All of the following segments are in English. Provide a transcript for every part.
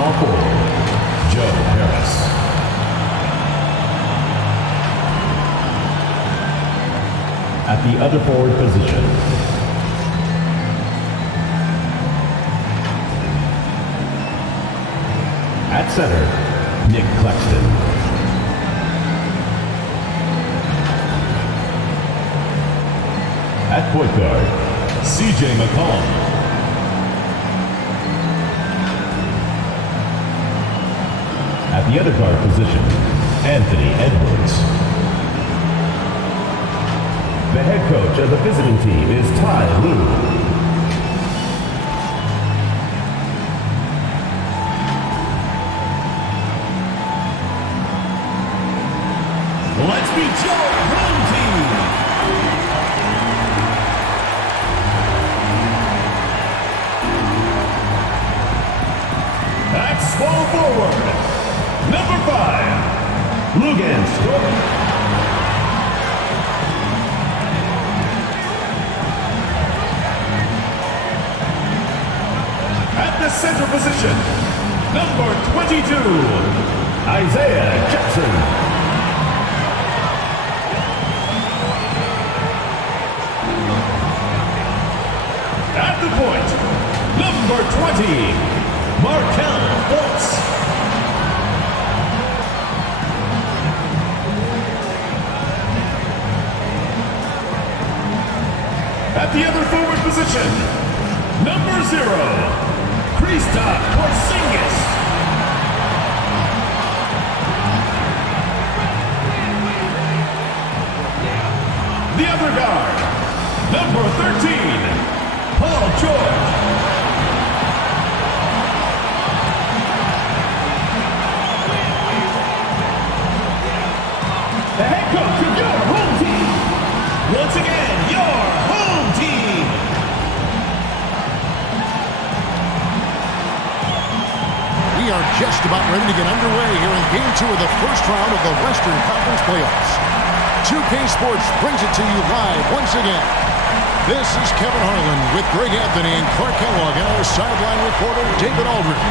small forward, Joe Harris. At the other forward position, at center, Nick Claxton. At point guard, CJ McCollum. At the other guard position, Anthony Edwards. The head coach of the visiting team is Ty Lue. Let's meet your home team. At small forward, number 5, Lugansk. At the center position, number 22, Isaiah Jackson. At the point, number 20, Markelle Fultz. At the other forward position, number 0, Kristaps Porzingis. The other guard, number 13, Paul George. The head coach of your home team. Once again, your home team. We are just about ready to get underway here in Game 2 of the first round of the Western Conference Playoffs. 2K Sports brings it to you live once again. This is Kevin Harlan with Greg Anthony and Clark Kellogg and our sideline reporter David Aldridge.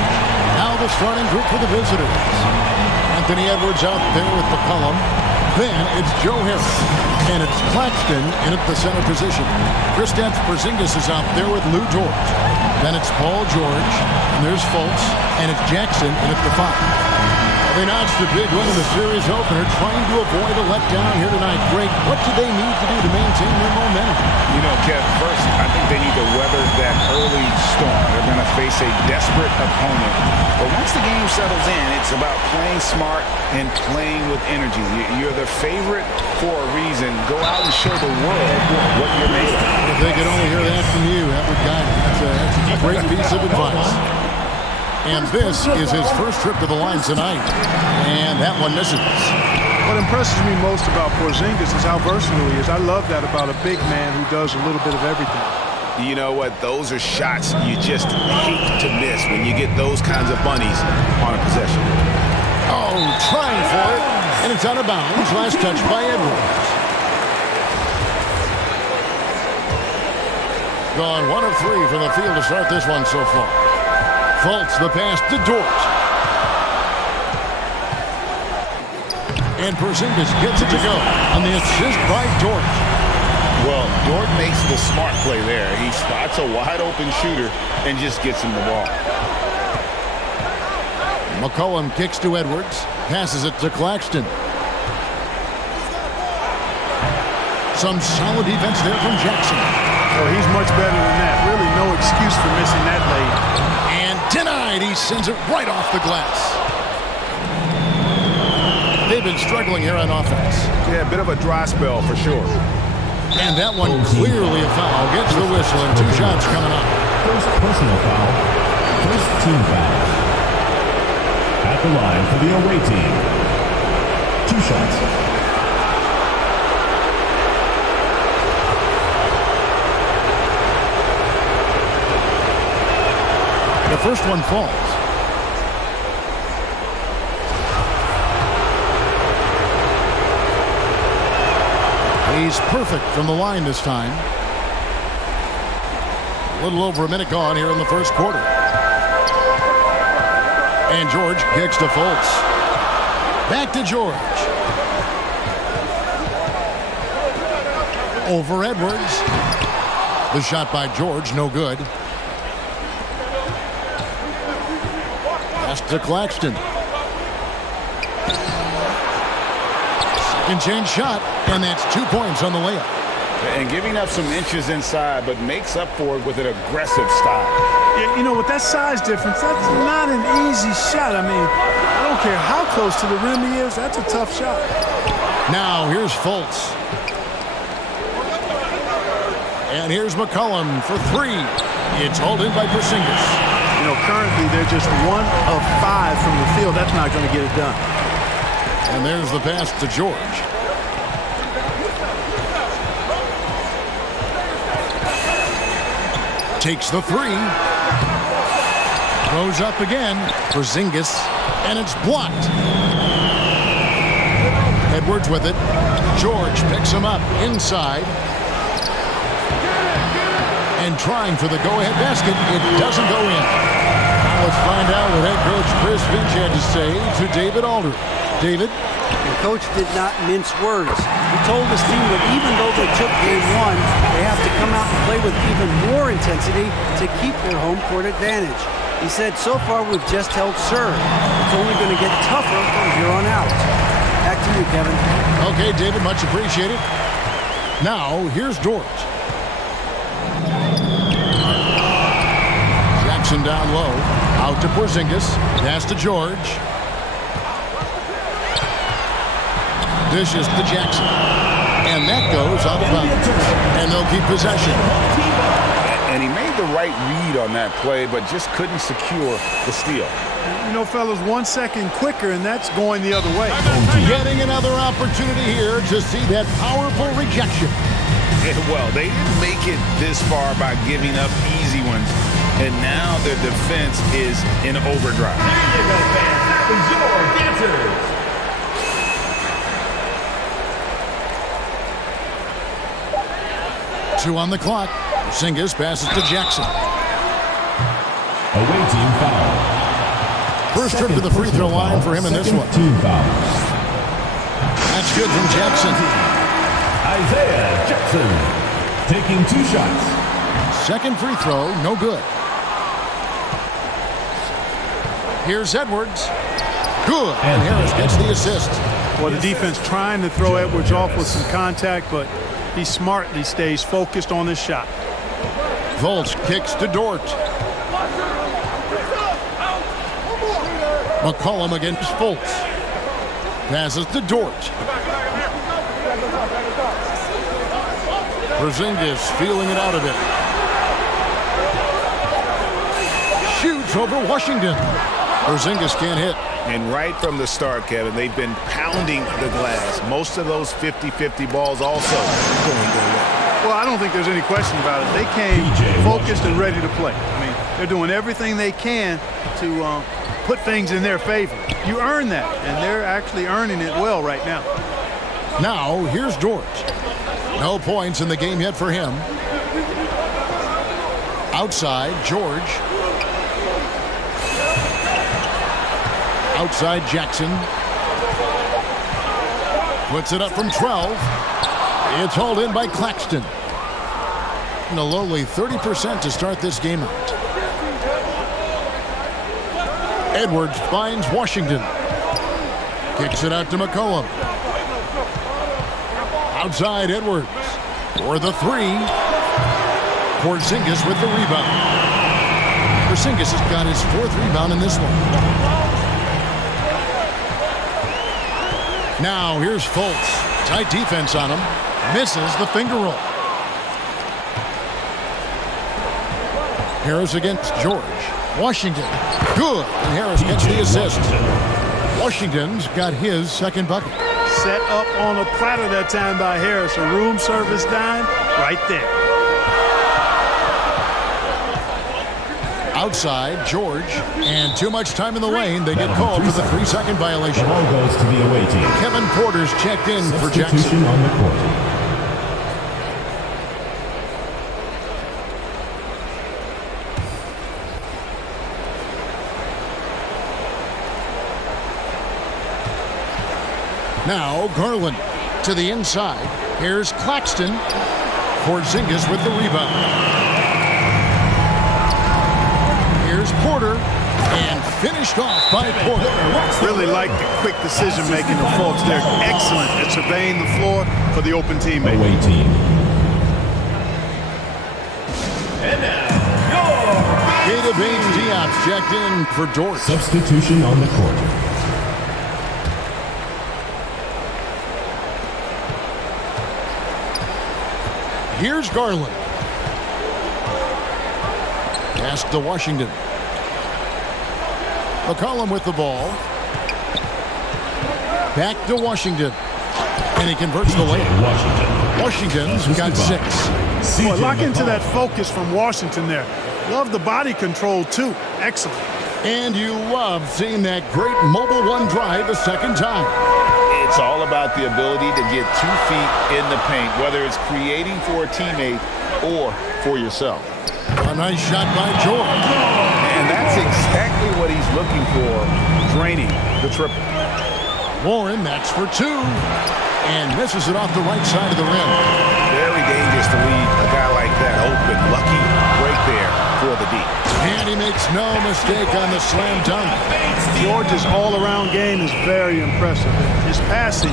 Now the starting group for the visitors. Anthony Edwards out there with McCollum. Then it's Joe Harris. And it's Claxton in at the center position. Kristaps Porzingis is out there with Lou Dort. Then it's Paul George. And there's Fultz. And it's Jackson in at the 5. They notched a big win in the series opener, trying to avoid a letdown here tonight. Greg, what do they need to do to maintain their momentum? You know, Kev, first, I think they need to weather that early storm. They're going to face a desperate opponent. But once the game settles in, it's about playing smart and playing with energy. You're the favorite for a reason. Go out and show the world what you're made of. If they could only hear that from you, that would guide them. That's a great piece of advice. And this is his first trip to the line tonight. And that one misses. What impresses me most about Porzingis is how versatile he is. I love that about a big man who does a little bit of everything. You know what? Those are shots you just hate to miss when you get those kinds of bunnies on a possession. Oh, trying for it. And it's out of bounds. Last touch by Edwards. Gone 1 of 3 from the field to start this one so far. Fultz the pass to Dort. And Porzingis gets it to go on the assist by Dort. Well, Dort makes the smart play there. He spots a wide-open shooter and just gets him the ball. McCollum kicks to Edwards. Passes it to Claxton. Some solid defense there from Jackson. Oh, he's much better than that. Really no excuse for missing that late. Denied. He sends it right off the glass. They've been struggling here on offense. Yeah, a bit of a dry spell for sure. And that one clearly a foul. Gets the whistle and 2 shots coming up. First personal foul, first team foul. At the line for the away team, 2 shots. The first one falls. He's perfect from the line this time. A little over a minute gone here in the first quarter. And George kicks to Fultz. Back to George. Over Edwards. The shot by George, no good. Pass to Claxton. Second change shot, and that's 2 points on the layup. And giving up some inches inside, but makes up for it with an aggressive style. Yeah, you know, with that size difference, that's not an easy shot. I mean, I don't care how close to the rim he is, that's a tough shot. Now, here's Fultz. And here's McCollum for three. It's hauled in by Porzingis. You know, currently they're just 1 of 5 from the field. That's not going to get it done. And there's the pass to George. Takes the three. Throws up again. Porzingis. And it's blocked. Edwards with it. George picks him up inside. And trying for the go-ahead basket. It doesn't go in. Now let's find out what head coach Chris Finch had to say to David Aldridge. David? The coach did not mince words. He told his team that even though they took game 1, they have to come out and play with even more intensity to keep their home court advantage. He said, so far we've just held serve. It's only going to get tougher from here on out. Back to you, Kevin. Okay, David, much appreciated. Now, here's George. Jackson down low. Out to Porzingis. Pass to George. Dishes to Jackson. And that goes out of bounds. And they'll keep possession. And he made the right read on that play, but just couldn't secure the steal. You know, fellas, 1 second quicker, and that's going the other way. Getting another opportunity here to see that powerful rejection. Well, they didn't make it this far by giving up easy ones. And now their defense is in overdrive. There you go, fans. That was your dancers. Two on the clock. Porzingis passes to Jackson. Away team foul. First trip to the free throw line for him in this one. Team fouls. That's good from Jackson. Isaiah Jackson taking 2 shots. Second free throw, no good. Here's Edwards. Good. And Harris gets the assist. Well, the defense trying to throw Edwards off with some contact, but he smartly stays focused on his shot. Fultz kicks to Dort. McCollum against Fultz. Passes to Dort. Porzingis feeling it out a bit. Shoots over Washington. Porzingis can't hit. And right from the start, Kevin, they've been pounding the glass. Most of those 50-50 balls also going their way. Well, I don't think there's any question about it. They came focused and ready to play. I mean, they're doing everything they can to put things in their favor. You earn that, and they're actually earning it well right now. Now, here's George. No points in the game yet for him. Outside, George. Outside, Jackson. Puts it up from 12. It's hauled in by Claxton. And a lowly 30% to start this game out. Edwards finds Washington. Kicks it out to McCollum. Outside, Edwards. For the three. Porzingis with the rebound. Porzingis has got his 4th rebound in this one. Now, here's Fultz. Tight defense on him. Misses the finger roll. Harris against George. Washington. Good. And Harris gets the assist. Washington's got his 2nd bucket. Set up on a platter that time by Harris. A room service dime right there. Outside, George. And too much time in the lane. They get called for the 3-second violation. The ball goes to the away team. Kevin Porter's checked in for Jackson. Substitution on the court. Now Garland to the inside. Here's Claxton. Porzingis with the rebound. Here's Porter. And finished off by Porter. Really like the quick decision-making of folks. They're excellent at surveying the floor for the open teammate. Away team. Keita Bates-Diop checked in for Dort. Substitution on the court. Here's Garland. Pass to Washington. McCollum with the ball. Back to Washington. And he converts the layup. Washington's got 6. Boy, lock into that focus from Washington there. Love the body control, too. Excellent. And you love seeing that great mobile one drive a second time. It's all about the ability to get 2 feet in the paint, whether it's creating for a teammate or for yourself. A nice shot by George. And that's exactly what he's looking for, draining the triple. Warren, that's for 2. And misses it off the right side of the rim. Very dangerous to leave a guy like that open. Lucky break there for the D. And he makes no mistake on the slam dunk. George's all-around game is very impressive. His passing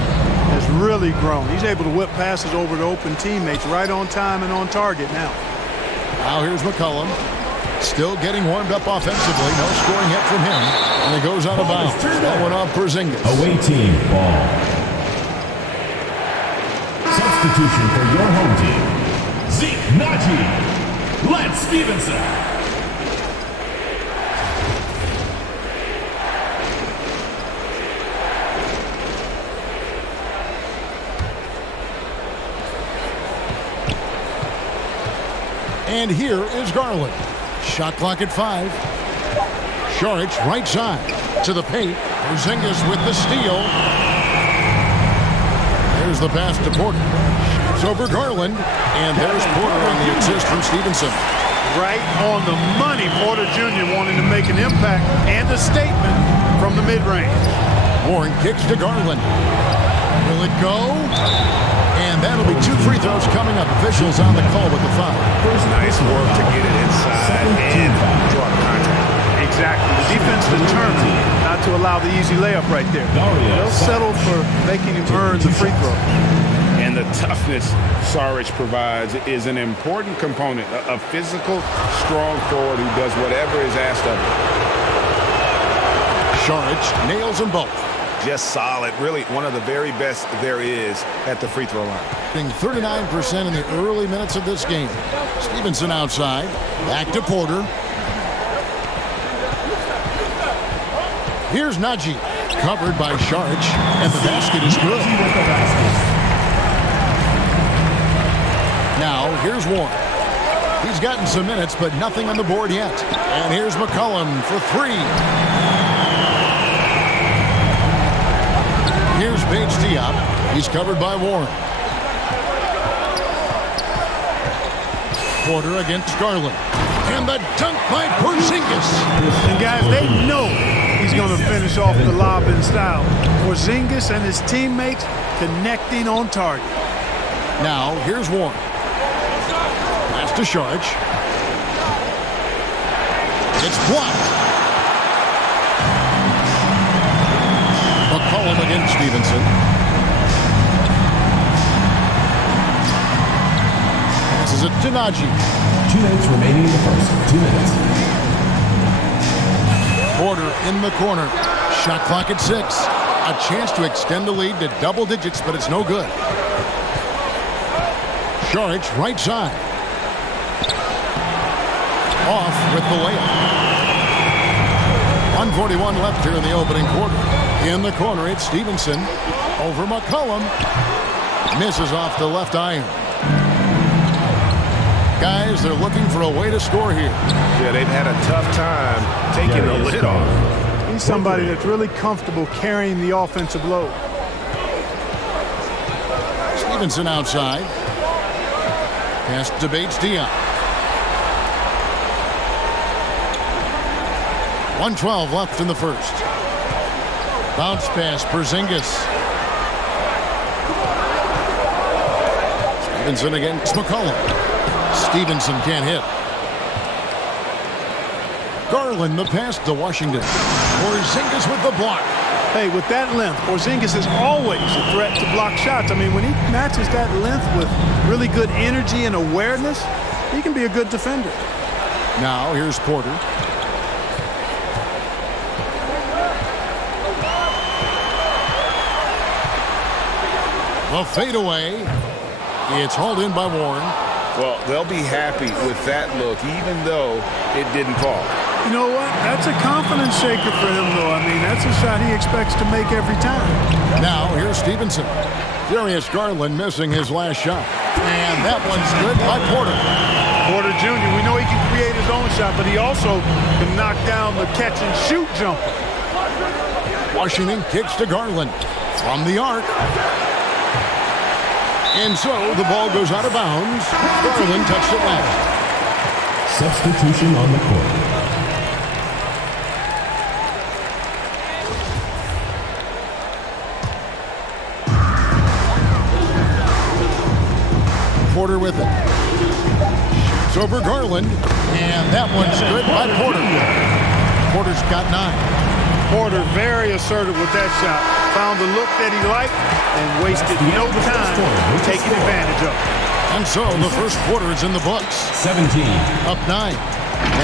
has really grown. He's able to whip passes over to open teammates right on time and on target now. Now here's McCollum. Still getting warmed up offensively. No scoring hit from him. And he goes out of bounds. That one off Porzingis. Away team ball. Substitution for your home team. Zeke Naji. Lance Stevenson. And here is Garland. Shot clock at 5. Saric right side to the paint. Porzingis with the steal. There's the pass to Porter. Shoots over Garland. And there's Porter on the assist from Stevenson. Right on the money. Porter Jr. wanting to make an impact and a statement from the mid-range. Warren kicks to Garland. Will it go? And that'll be 2 free throws coming up. Officials on the call with the foul. Nice work to get it inside and draw the contract. Exactly. The defense determined not to allow the easy layup right there. They'll settle for making him earn the free throw. And the toughness Saric provides is an important component. A physical, strong forward who does whatever is asked of him. Saric nails them both. Just solid. Really one of the very best there is at the free throw line. Being 39% in the early minutes of this game. Stevenson outside. Back to Porter. Here's Naji. Covered by Saric. And the basket is good. Now, here's Warren. He's gotten some minutes, but nothing on the board yet. And here's McCollum for 3. Here's Bates-Diop. He's covered by Warren. Porter against Garland. And the dunk by Porzingis. And guys, they know he's going to finish off the lob in style. Porzingis and his teammates connecting on target. Now, here's Warren. Pass to Saric. It's blocked. McCollum against Stevenson. This is a Naji. 2 minutes remaining in the first. 2 minutes. Porter in the corner. Shot clock at 6. A chance to extend the lead to double digits, but it's no good. Saric right side. Off with the layup. 1:41 left here in the opening quarter. In the corner, it's Stevenson over McCollum. Misses off the left iron. Guys, they're looking for a way to score here. Yeah, they've had a tough time taking the lid off. He's somebody that's really comfortable carrying the offensive load. Stevenson outside. Pass to Bates-Diop. 1:12 left in the first. Bounce pass, Porzingis. Stevenson against McCollum. Stevenson can't hit. Garland the pass to Washington. Porzingis with the block. Hey, with that length, Porzingis is always a threat to block shots. I mean, when he matches that length with really good energy and awareness, he can be a good defender. Now here's Porter. The fadeaway. It's hauled in by Warren. Well, they'll be happy with that look, even though it didn't fall. You know what? That's a confidence shaker for him, though. I mean, that's a shot he expects to make every time. Now here's Stevenson. Darius Garland missing his last shot. And that one's good by Porter. Porter Jr., we know he can create his own shot, but he also can knock down the catch-and-shoot jumper. Washington kicks to Garland from the arc. And so the ball goes out of bounds. Garland touched it last. Substitution on the court. Porter with it. Shoots over Garland. And that one's good by Porter. Porter's got 9. Porter very assertive with that shot. Found the look that he liked and wasted no time taking advantage of it. And so the first quarter is in the books. 17. Up 9.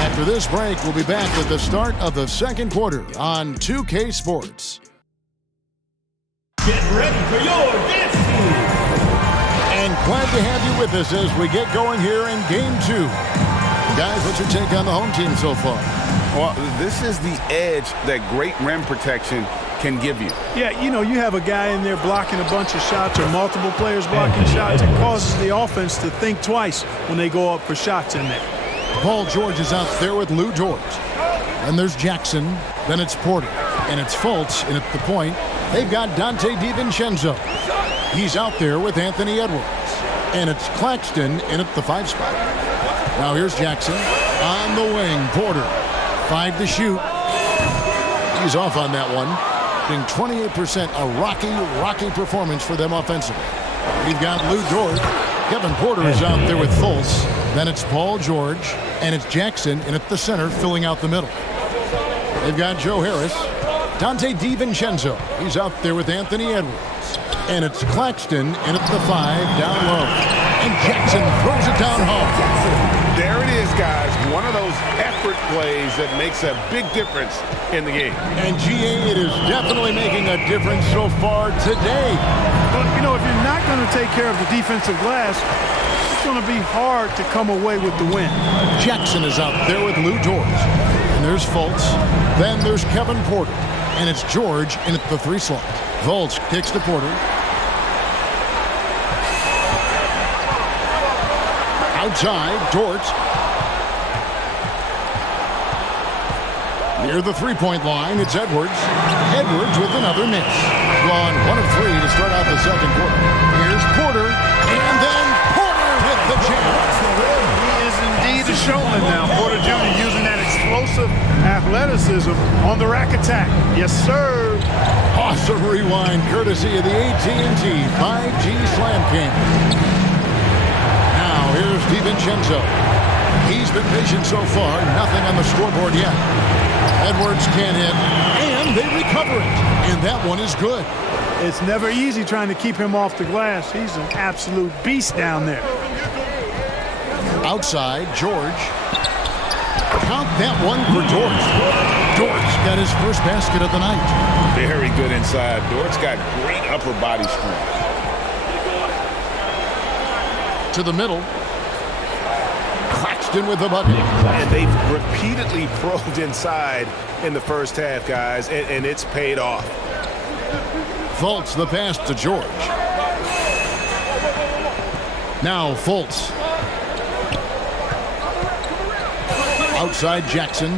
After this break, we'll be back at the start of the second quarter on 2K Sports. Get ready for your dance move. And glad to have you with us as we get going here in Game 2. Guys, what's your take on the home team so far? Well, this is the edge that great rim protection can give you. Yeah, you know, you have a guy in there blocking a bunch of shots or multiple players blocking shots. It causes the offense to think twice when they go up for shots in there. Paul George is out there with Lou George. And there's Jackson. Then it's Porter. And it's Fultz in at the point. They've got Dante DiVincenzo. He's out there with Anthony Edwards. And it's Claxton in at the 5 spot. Now here's Jackson. On the wing, Porter. 5 to shoot. He's off on that one. Being 28%, a rocky performance for them offensively. We've got Lou George. Kevin Porter is out there with Fultz. Then it's Paul George. And it's Jackson in at the center, filling out the middle. They've got Joe Harris. Dante DiVincenzo. He's out there with Anthony Edwards. And it's Claxton in at the 5, down low. And Jackson throws it down home. There it is, guys. One of those effort plays that makes a big difference in the game. And GA, it is definitely making a difference so far today. But, you know, if you're not going to take care of the defensive glass, it's going to be hard to come away with the win. Jackson is out there with Lou George. And there's Fultz. Then there's Kevin Porter. And it's George in at the 3 slot. Fultz kicks to Porter. Outside, Dort. Near the 3-point line, it's Edwards. Edwards with another miss. Gone 1 of 3 to start out the second quarter. Here's Porter. And then Porter with the jam. He is indeed a showman now. Porter Jr. using that explosive athleticism on the rack attack. Yes, sir. Awesome rewind courtesy of the AT&T 5G Slam Cam. Now here's DiVincenzo. He's been patient so far. Nothing on the scoreboard yet. Edwards can't hit. And they recover it. And that one is good. It's never easy trying to keep him off the glass. He's an absolute beast down there. Outside, George. Count that one for George. Dort's got his first basket of the night. Very good inside. Dort's got great upper body strength. To the middle. Claxton with the bucket. And they've repeatedly probed inside in the first half, guys, and it's paid off. Fultz the pass to George. Now Fultz. Outside Jackson.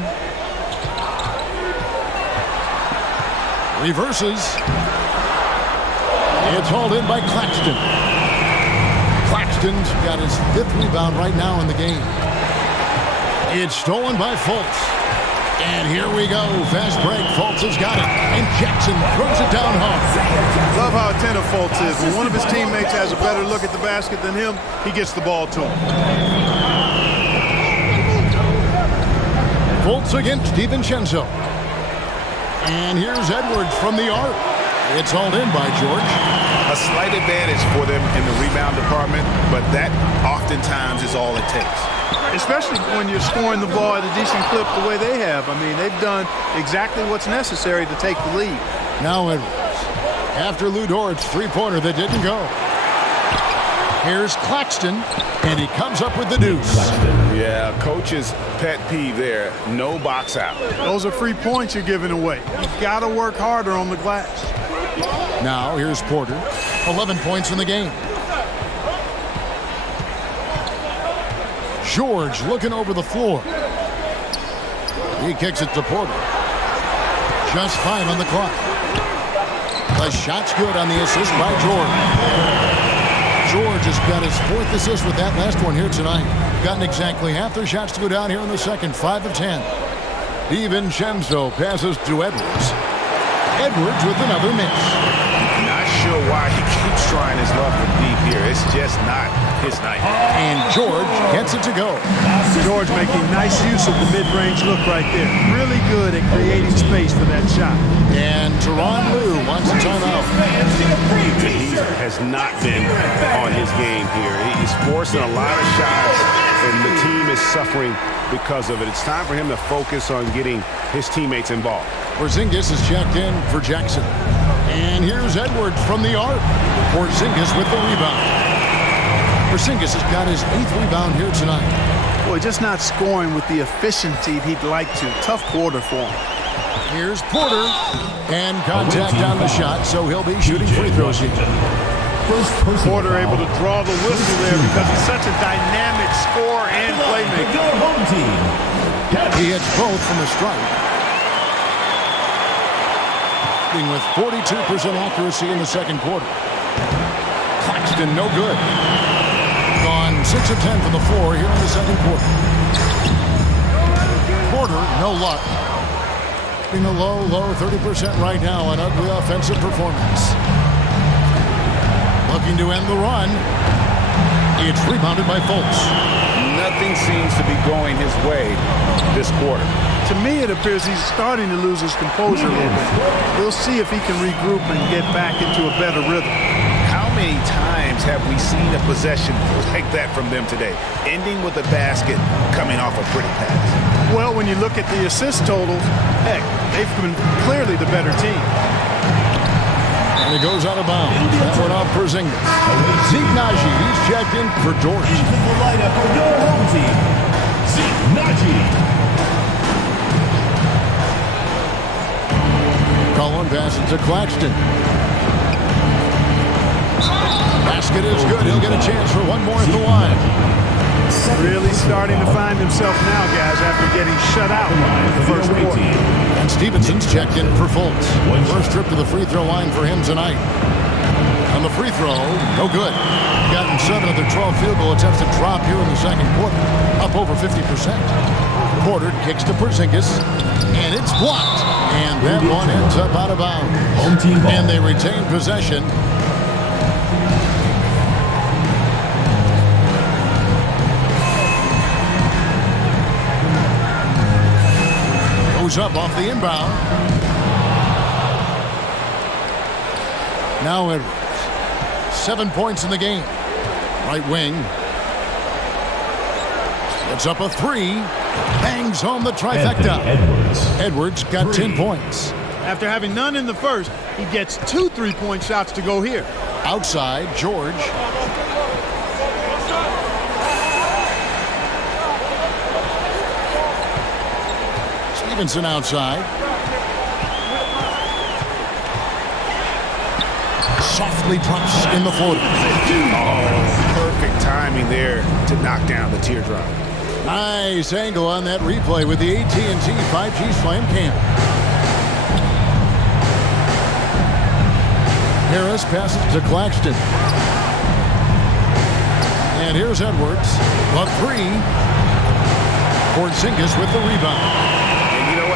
Reverses. It's hauled in by Claxton. Claxton's got his 5th rebound right now in the game. It's stolen by Fultz. And here we go. Fast break. Fultz has got it. And Jackson throws it down hard. Love how attentive Fultz is. When one of his teammates has a better look at the basket than him, he gets the ball to him. Fultz against DiVincenzo. And here's Edwards from the arc. It's hauled in by George. A slight advantage for them in the rebound department, but that oftentimes is all it takes. Especially when you're scoring the ball at a decent clip the way they have. I mean, they've done exactly what's necessary to take the lead. Now Edwards. After Lou Dort's three-pointer that didn't go. Here's Claxton, and he comes up with the deuce. Yeah, coach's pet peeve there. No box out. Those are free points you're giving away. You've got to work harder on the glass. Now here's Porter. 11 points in the game. George looking over the floor. He kicks it to Porter. Just 5 on the clock. The shot's good on the assist by George. George has got his 4th assist with that last one here tonight. Gotten exactly half their shots to go down here in the second. 5 of 10. DiVincenzo passes to Edwards. Edwards with another miss. Not sure why he keeps trying his luck from deep here. It's just not his night. And George gets it to go. George making nice use of the mid-range look right there. Really good at creating space for that shot. And Tyronn Lue wants a timeout. He has not been on his game here. He's forcing a lot of shots, and the team is suffering because of it. It's time for him to focus on getting his teammates involved. Porzingis is checked in for Jackson. And here's Edwards from the arc. Porzingis with the rebound. Porzingis has got his 8th rebound here tonight. Boy, just not scoring with the efficiency he'd like to. Tough quarter for him. Here's Porter. And contact on the shot, so he'll be shooting free throws here. Porter able to draw the whistle there because he's such a dynamic scorer and playmaker. He hits both from the stripe. With 42% accuracy in the second quarter. Claxton, no good. Gone 6 of 10 from the floor here in the second quarter. Porter, no luck. Being a low 30% right now, an ugly offensive performance. Looking to end the run. It's rebounded by Fultz. Nothing seems to be going his way this quarter. To me, it appears he's starting to lose his composure a little bit. We'll see if he can regroup and get back into a better rhythm. How many times have we seen a possession like that from them today, ending with a basket coming off a pretty pass? Well, when you look at the assist totals, heck, they've been clearly the better team. And he goes out of bounds. That one off Porzingis. Zeke Naji, he's checked in for Dort. The lineup for your home team, Zeke Naji. Cullen passes to Claxton. Basket is good. He'll get a chance for one more at the line. Really starting to find himself now, guys, after getting shut out in the first quarter. And Stevenson's checked in for Fultz. First trip to the free throw line for him tonight. On the free throw, no good. Gotten 7 of their 12 field goal attempts to drop here in the second quarter. Up over 50%. Porter kicks to Porzingis, and it's blocked. And that one ends up out of bounds. Home team ball. And they retain possession. Goes up off the inbound. Now Edwards. 7 points in the game. Right wing. It's up a 3. Bangs home the trifecta. Edwards got 10 points. After having none in the first, he gets 2 3-point shots to go here. Outside, George. Stevenson outside. Softly drops in the floater. Oh, perfect timing there to knock down the teardrop. Nice angle on that replay with the AT&T 5G Slam Cam. Harris passes to Claxton. And here's Edwards. A 3. Porzingis with the rebound. And you know what?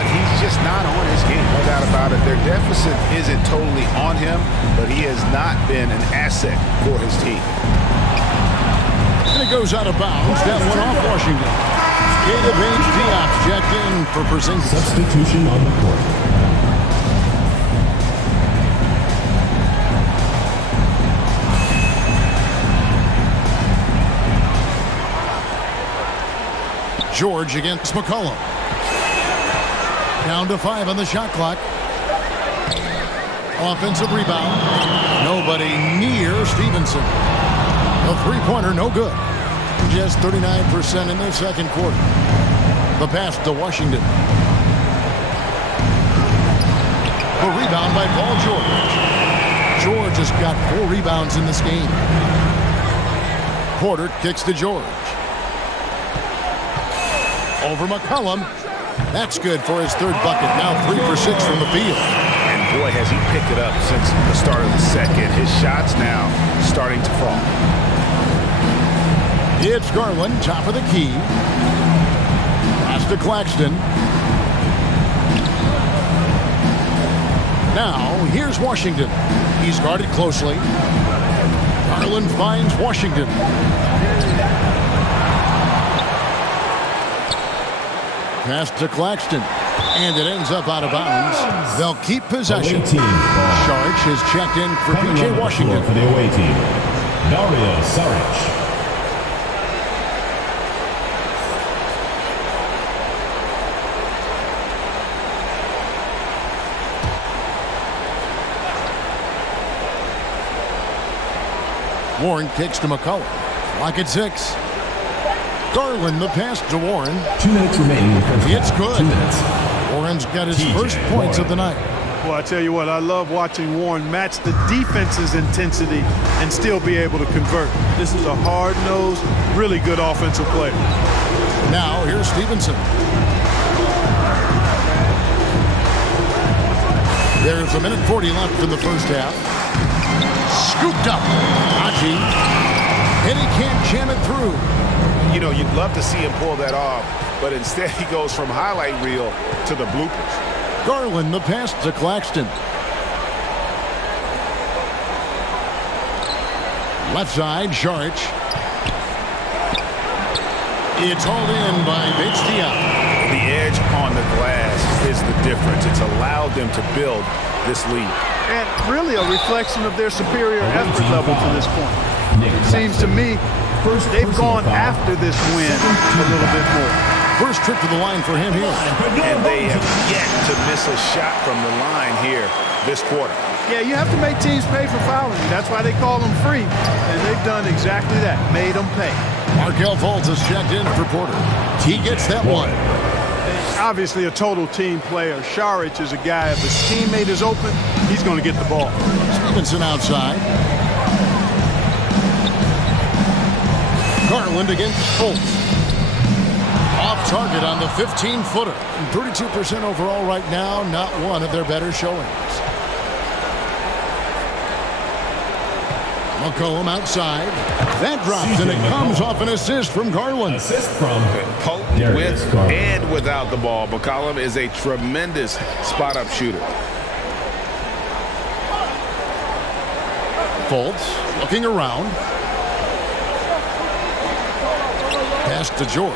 just not on his game, no doubt about it. Their deficit isn't totally on him, but he has not been an asset for his team. And it goes out of bounds. That one off Washington. Caleb Hayes-Diop checked in for Porzingis. Substitution on the court. George against McCollum. Down to 5 on the shot clock. Offensive rebound. Nobody near Stevenson. A three-pointer, no good. Just 39% in the second quarter. The pass to Washington. A rebound by Paul George. George has got 4 rebounds in this game. Porter kicks to George. Over McCollum. That's good for his third bucket. Now 3 for 6 from the field. And boy, has he picked it up since the start of the second. His shots now starting to fall. It's Garland, top of the key. Pass to Claxton. Now, here's Washington. He's guarded closely. Garland finds Washington. Pass to Claxton. And it ends up out of bounds. They'll keep possession. Saric is checked in for P.J. Washington. For the away team, Dario Saric. Warren kicks to McCollum. Lock at 6. Garland, the pass to Warren. 2 minutes remaining. It's good. 2 minutes. Warren's got his first points of the night. Well, I tell you what, I love watching Warren match the defense's intensity and still be able to convert. This is a hard-nosed, really good offensive player. Now, here's Stevenson. There's 1:40 left in the first half. Scooped up. Haji. And he can't jam it through. You know, you'd love to see him pull that off, but instead he goes from highlight reel to the bloopers. Garland, the pass to Claxton. Left side, Saric. It's hauled in by Hayes-Diop. The edge on the glass is the difference. It's allowed them to build this lead. And really a reflection of their superior effort level to this point. It seems to me they've gone after this win a little bit more. First trip to the line for him here. And they have yet to miss a shot from the line here this quarter. Yeah, you have to make teams pay for fouling. That's why they call them free. And they've done exactly that, made them pay. Markelle Fultz has checked in for Porter. He gets that one. Obviously a total team player. Saric is a guy, if his teammate is open, he's going to get the ball. Stevenson outside. Garland against Fultz. Off target on the 15-footer. 32% overall right now, not one of their better showings. McCollum outside. That drops, and it comes off an assist from Garland. Assist from Potent with and without the ball. McCollum is a tremendous spot-up shooter. Fultz looking around. Pass to George.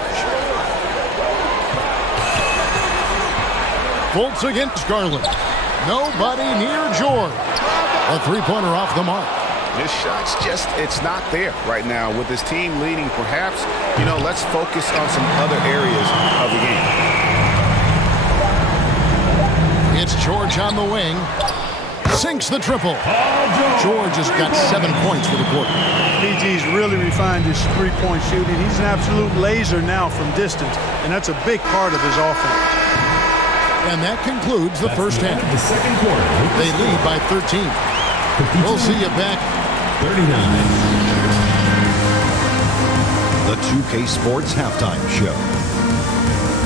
Fultz against Garland. Nobody near George. A three-pointer off the mark. His shot's just, it's not there right now. With his team leading, perhaps, you know, let's focus on some other areas of the game. It's George on the wing. Sinks the triple. George has got 7 points for the quarter. PG's really refined his three-point shooting. He's an absolute laser now from distance, and that's a big part of his offense. And that concludes the first half. The second quarter. They lead by 13. We'll see you back. 39. The 2K Sports Halftime Show.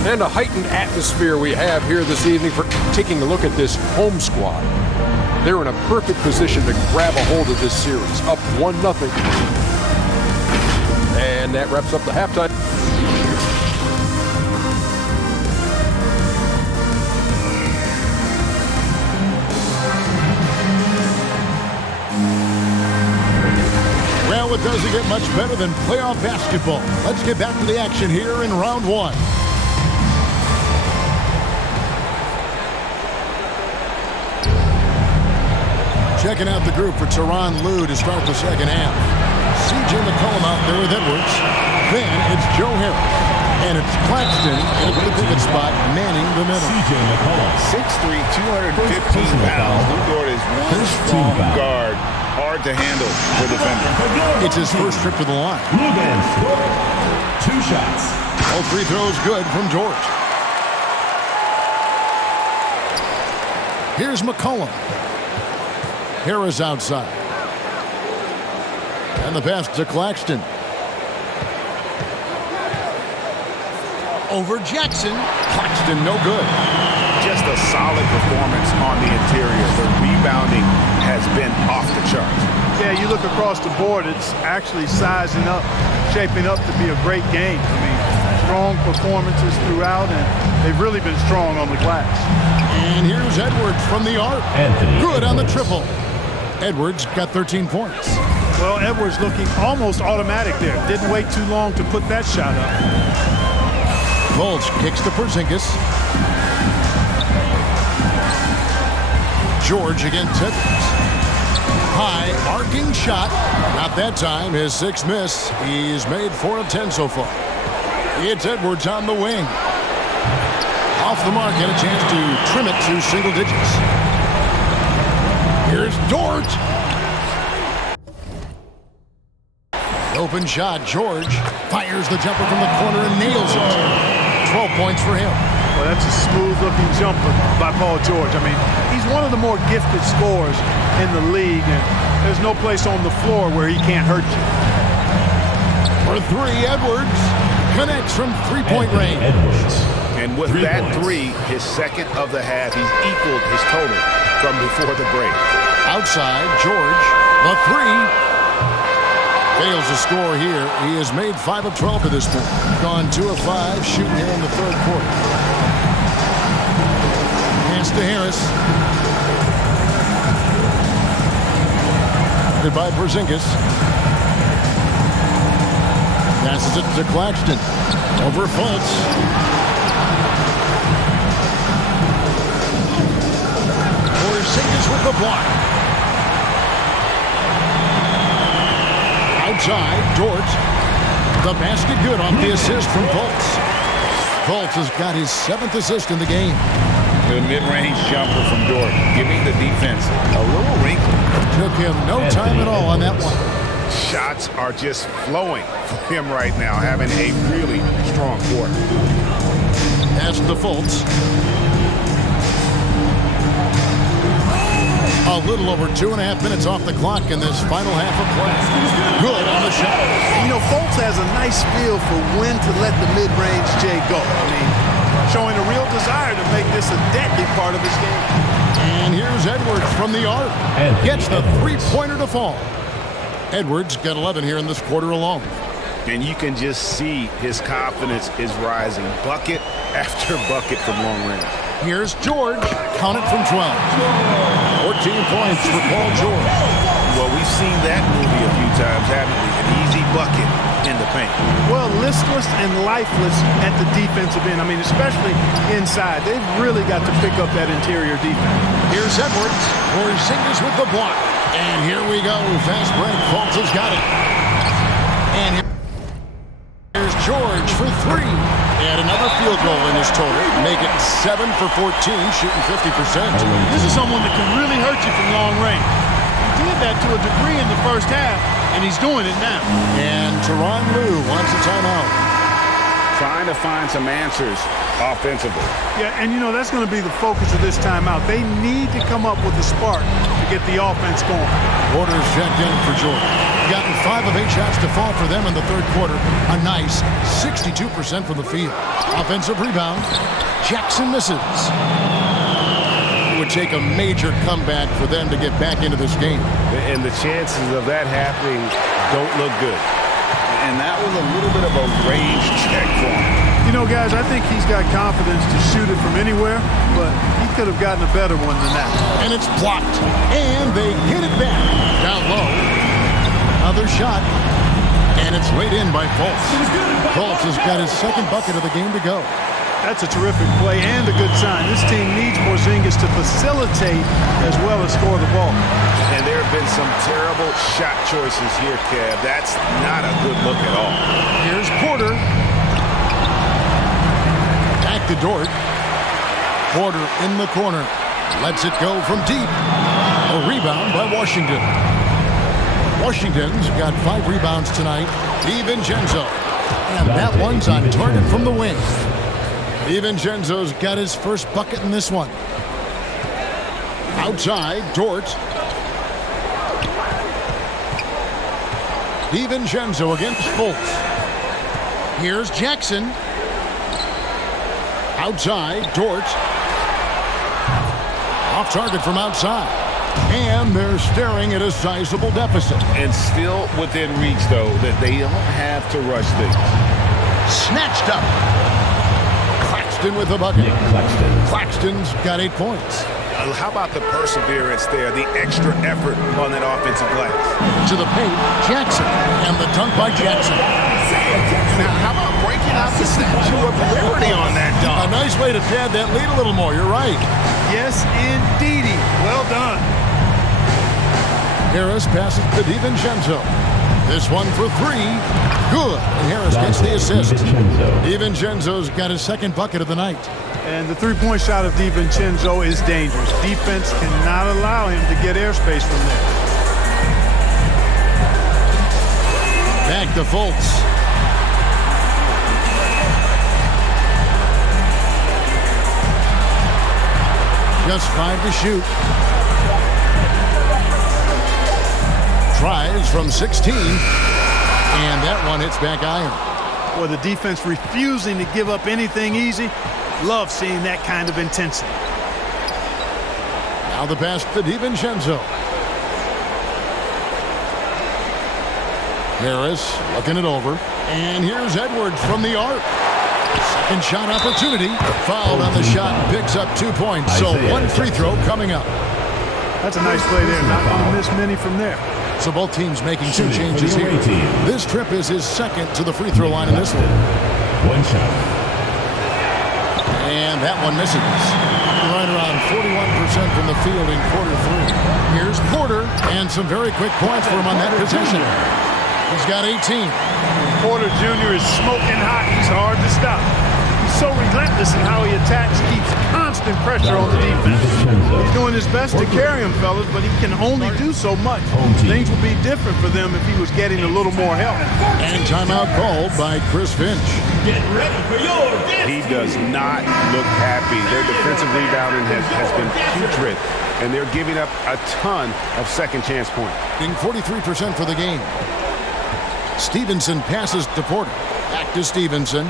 And a heightened atmosphere we have here this evening for taking a look at this home squad. They're in a perfect position to grab a hold of this series, up 1-0. And that wraps up the halftime. doesn't get much better than playoff basketball. Let's get back to the action here in round one. Checking out the group for Tyronn Lue to start the second half. C.J. McCollum out there with Edwards. Then it's Joe Harris. And it's Claxton in the pivot spot, manning the middle. C.J. McCollum. 6'3", 215 pounds. Lou Dort is one strong guard. Hard to handle for the defender. It's his first trip to the line. Lugans. 2 shots. All free throws good from George. Here's McCollum. Harris outside. And the pass to Claxton. Over Jackson. Claxton no good. Just a solid performance on the interior. The rebounding has been off the charts. Yeah, you look across the board, it's actually sizing up, shaping up to be a great game. I mean, strong performances throughout, and they've really been strong on the glass. And here's Edwards from the arc. Anthony Good on the triple. Edwards got 13 points. Well, Edwards looking almost automatic there. Didn't wait too long to put that shot up. Fultz kicks to Porzingis. George against Edwards. High arcing shot. Not that time. His 6th miss. He's made 4 of 10 so far. It's Edwards on the wing. Off the mark and a chance to trim it to single digits. Here's Dort. Open shot. George fires the jumper from the corner and nails it. 12 points for him. Well, that's a smooth-looking jumper by Paul George. I mean, he's one of the more gifted scorers in the league, and there's no place on the floor where he can't hurt you. For 3, Edwards connects from three-point range. Edwards. And with that 3, his second of the half, he's equaled his total from before the break. Outside, George, the 3. Fails to score here. He has made 5 of 12 to this point. Gone 2 of 5 shooting here in the third quarter. Pass to Harris. By Porzingis. Passes it to Claxton. Over Fultz. Porzingis with the block. Outside, Dort. The basket good off the assist from Fultz. Fultz has got his 7th assist in the game. The mid-range jumper from Dort, giving the defense a little wrinkle. Took him no time at all on that one. Shots are just flowing for him right now, having a really strong quarter. Pass to Fultz. A little over 2.5 minutes off the clock in this final half of play. Good on the shot. You know, Fultz has a nice feel for when to let the mid-range J go. I mean, showing a real desire to make this a deadly part of his game. And here's Edwards from the arc. Gets the three-pointer to fall. Edwards got 11 here in this quarter alone. And you can just see his confidence is rising. Bucket after bucket from long range. Here's George. Count it from 12. 14 points for Paul George. Well, we've seen that movie a few times, haven't we? An easy bucket in the paint. Well, listless and lifeless at the defensive end. I mean, especially inside. They've really got to pick up that interior defense. Here's Edwards. Porzingis with the block. And here we go. Fast break. Fultz has got it. And here's George for 3. And another field goal in his total. Make it 7 for 14, shooting 50%. This is someone that can really hurt you from long range. He did that to a degree in the first half, and he's doing it now. And Tyronn Lue wants a timeout. Trying to find some answers offensively. Yeah, and you know, that's going to be the focus of this timeout. They need to come up with a spark to get the offense going. Porter's checked in for George. Gotten 5 of 8 shots to fall for them in the third quarter. A nice 62% from the field. Offensive rebound. Jackson misses. It would take a major comeback for them to get back into this game. And the chances of that happening don't look good. And that was a little bit of a range check for him. You know, guys, I think he's got confidence to shoot it from anywhere, but he could have gotten a better one than that. And it's blocked. And they hit it back. Down low. Another shot. And it's laid in by Fultz. Fultz has got his second bucket of the game to go. That's a terrific play and a good sign. This team needs Porzingis to facilitate as well as score the ball. And there have been some terrible shot choices here, Kev. That's not a good look at all. Here's Porter. Back to Dort. Porter in the corner. Lets it go from deep. A rebound by Washington. Washington's got 5 rebounds tonight. DiVincenzo. And that one's on target from the wing. DiVincenzo's got his first bucket in this one. Outside, Dort. DiVincenzo against Fultz. Here's Jackson. Outside, Dort. Off target from outside. And they're staring at a sizable deficit. And still within reach, though, that they don't have to rush things. Snatched up. Claxton with the bucket. Claxton's got 8 points. How about the perseverance there, the extra effort on that offensive glass? To the paint, Jackson. And the dunk by Jackson. Now, how about breaking out the Statue of Liberty on that dunk? A nice way to pad that lead a little more. You're right. Yes, indeedy. Well done. Harris passes to DiVincenzo. This one for 3. Good. And Harris gets the assist. DiVincenzo's got his second bucket of the night. And the three-point shot of DiVincenzo is dangerous. Defense cannot allow him to get airspace from there. Back to Fultz. Just 5 to shoot. Tries from 16. And that one hits back iron. Well, the defense refusing to give up anything easy. Love seeing that kind of intensity. Now the pass to DiVincenzo. Harris looking it over. And here's Edwards from the arc. Second shot opportunity. Fouled on the shot. Picks up 2 points. So 1 free throw coming up. That's a nice play there. Not going to miss many from there. So both teams making some changes here. This trip is his second to the free throw line in this one. 1 shot. And that one misses. Right around 41% from the field in quarter 3. Here's Porter. And some very quick points for him on that possession. He's got 18. Porter Jr. is smoking hot. He's hard to stop. He's so relentless in how he attacks, keeps constant pressure on the defense. He's doing his best to carry him, fellas, but he can only do so much. Things would be different for them if he was getting a little more help. And timeout called by Chris Finch. Get ready for your He does not look happy. Their defensive rebounding has been putrid, and they're giving up a ton of second chance points. Being 43% for the game. Stevenson passes to Porter. Back to Stevenson.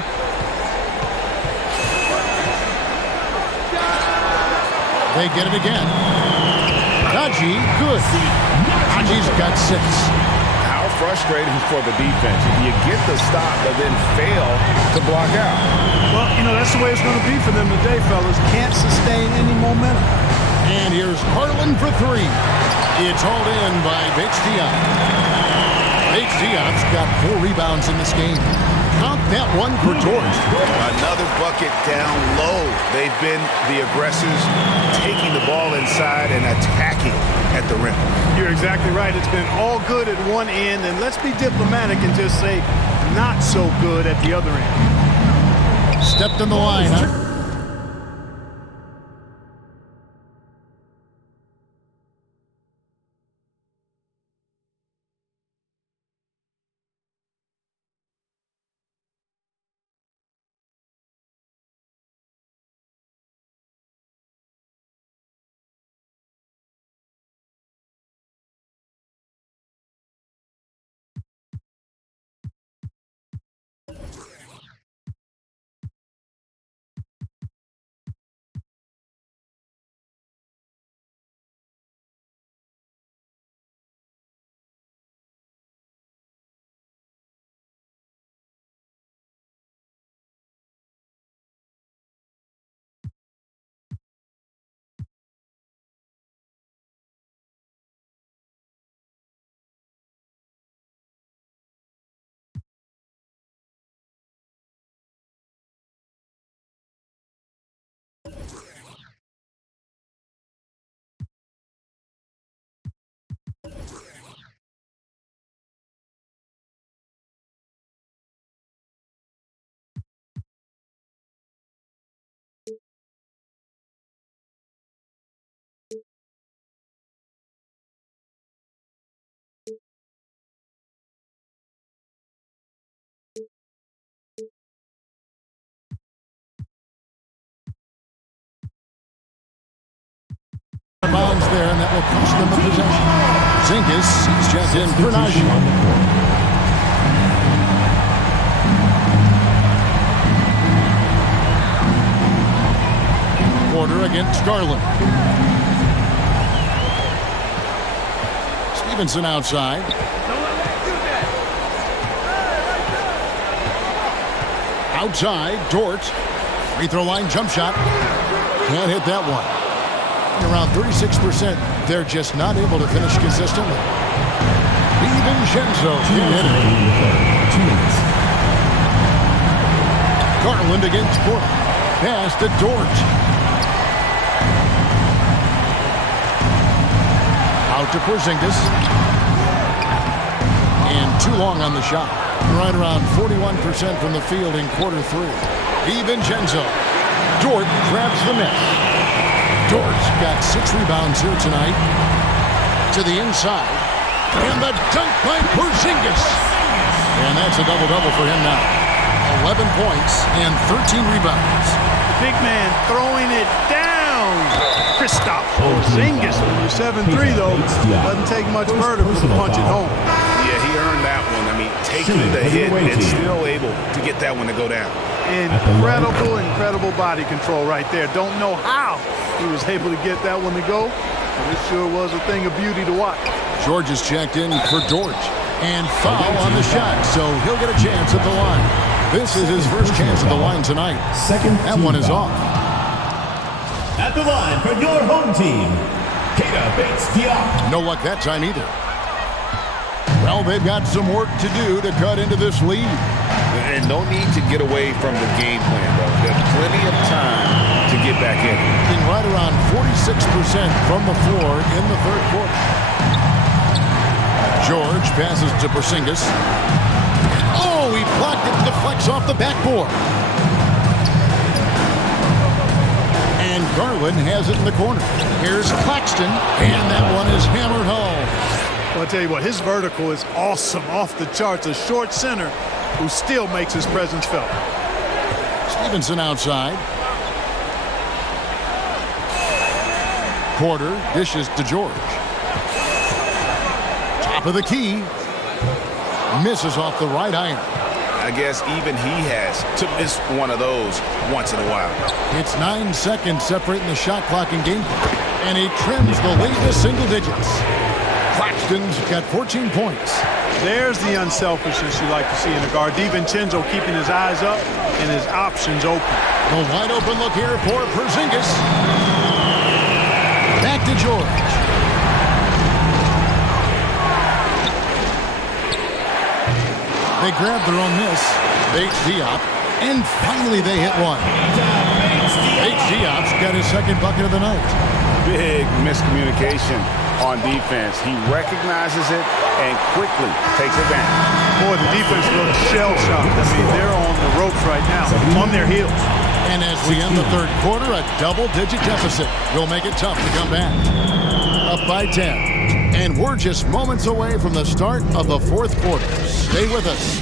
They get it again. Haji, good. Haji's got 6. How frustrating for the defense. You get the stop, but then fail to block out. Well, you know, that's the way it's going to be for them today, fellas. Can't sustain any momentum. And here's Harlan for 3. It's hauled in by Bates-Diop. Bates-Diop's got 4 rebounds in this game. Count that one for Dort. Another bucket down low. They've been the aggressors, taking the ball inside and attacking at the rim. You're exactly right. It's been all good at one end, and let's be diplomatic and just say not so good at the other end. Stepped in the line, huh? there, and that will cost them a possession. Zingas is checked in for Najee. Porter against Garland. Stevenson outside. Outside, Dort. Free throw line jump shot. Can't hit that one. Around 36%. They're just not able to finish consistently. DiVincenzo can't hit it. 2 minutes. Garland against Porter. Pass to Dort. Out to Porzingis. And too long on the shot. Right around 41% from the field in quarter 3. DiVincenzo. Dort grabs the miss. Dort's got 6 rebounds here tonight. To the inside. And the dunk by Porzingis. And that's a double-double for him now. 11 points and 13 rebounds. Big man throwing it down. Kristaps Porzingis. 7-3, though. Doesn't take much murder to punch it home. Yeah, he earned that one. I mean, taking the hit and still able to get that one to go down. Incredible body control right there. Don't know how he was able to get that one to go, but it sure was a thing of beauty to watch. George is checked in for Dort. And foul on the shot, so he'll get a chance at the line. This is his first chance at the line tonight. That one is off. At the line for your home team, Keita Bates-Diop. No luck that time either. Well, they've got some work to do to cut into this lead. And no need to get away from the game plan, though. There's plenty of time to get back in. Being right around 46% from the floor in the third quarter. George passes to Porzingis. Oh, he blocked it, deflects off the backboard. And Garland has it in the corner. Here's Claxton, and that one is hammered home. Well, I'll tell you what, his vertical is awesome, off the charts. A short center who still makes his presence felt. Stevenson outside. Porter dishes to George. Top of the key. Misses off the right iron. I guess even he has to miss one of those once in a while. It's 9 seconds separating the shot clock and game clock. And he trims the lead to single digits. Claxton's got 14 points. There's the unselfishness you like to see in a guard. DiVincenzo keeping his eyes up and his options open. The wide open look here for Porzingis. Back to George. They grabbed their own miss. Bates-Diop. And finally they hit one. Bates-Diop's got his second bucket of the night. Big miscommunication on defense. He recognizes it and quickly takes advantage. Boy, the defense looks shell-shocked. I mean, they're on the ropes right now, on their heels. And as we end the third quarter, a double-digit deficit will make it tough to come back. Up by 10. And we're just moments away from the start of the fourth quarter. Stay with us.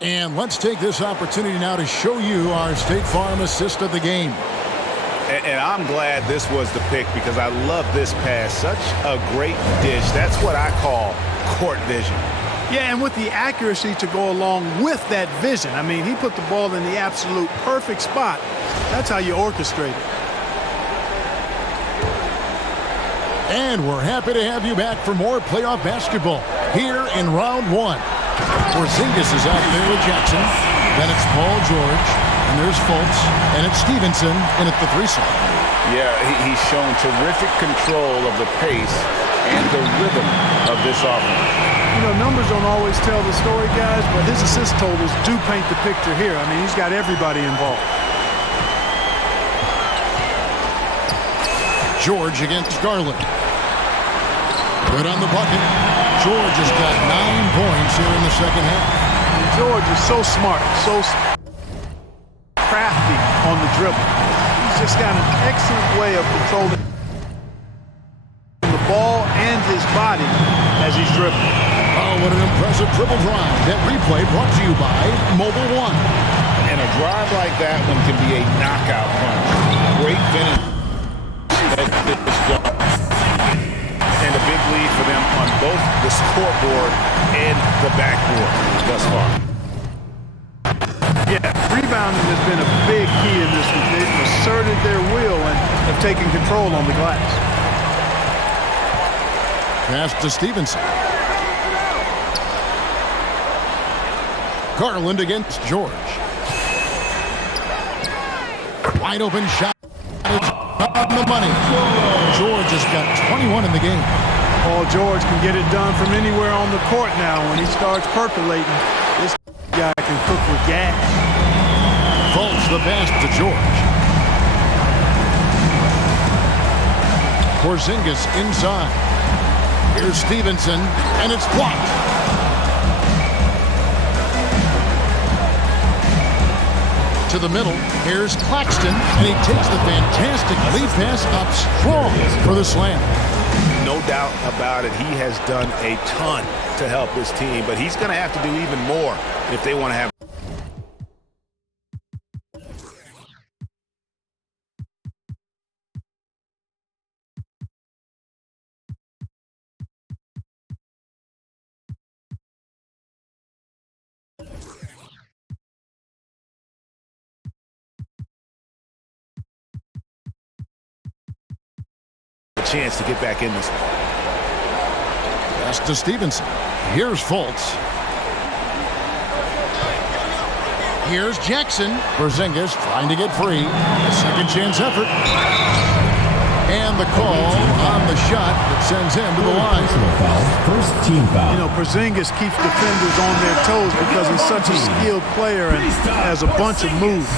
And let's take this opportunity now to show you our State Farm assist of the game. And I'm glad this was the pick because I love this pass. Such a great dish. That's what I call court vision. Yeah, and with the accuracy to go along with that vision. I mean, he put the ball in the absolute perfect spot. That's how you orchestrate it. And we're happy to have you back for more playoff basketball here in round one. Porzingis is out there with Jackson. Then it's Paul George. And there's Fultz. And it's Stevenson in at the threesome. Yeah, he's shown terrific control of the pace and the rhythm of this offense. You know, numbers don't always tell the story, guys, but his assist totals do paint the picture here. I mean, he's got everybody involved. George against Garland. Good on the bucket. George has got 9 points here in the second half. George is so smart, so crafty on the dribble. He's just got an excellent way of controlling the ball and his body as he's dribbling. Oh, what an impressive dribble drive. That replay brought to you by Mobile One. And a drive like that one can be a knockout punch. Great finish. both the scoreboard and the backboard thus far. Yeah, rebounding has been a big key in this one. They've asserted their will and have taken control on the glass. Pass to Stevenson. Garland against George. Wide open shot. It's on the money. George has got 21 in the game. Paul George can get it done from anywhere on the court now. When he starts percolating, this guy can cook with gas. Folds the pass to George. Porzingis inside. Here's Stevenson, and it's blocked. To the middle, here's Claxton, and he takes the fantastic lead pass up strong for the slam. No doubt about it, he has done a ton to help this team, but he's going to have to do even more if they want to have chance to get back in this one. Pass to Stevenson. Here's Fultz. Here's Jackson. Porzingis trying to get free. Second chance effort. And the call on the shot that sends him to the line. First team foul. You know, Porzingis keeps defenders on their toes because he's such a skilled player and has a bunch of moves.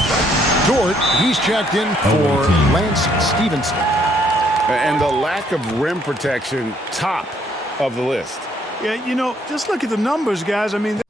Dort, he's checked in for Lance Stevenson. And the lack of rim protection, top of the list. Yeah, you know, just look at the numbers, guys. I mean,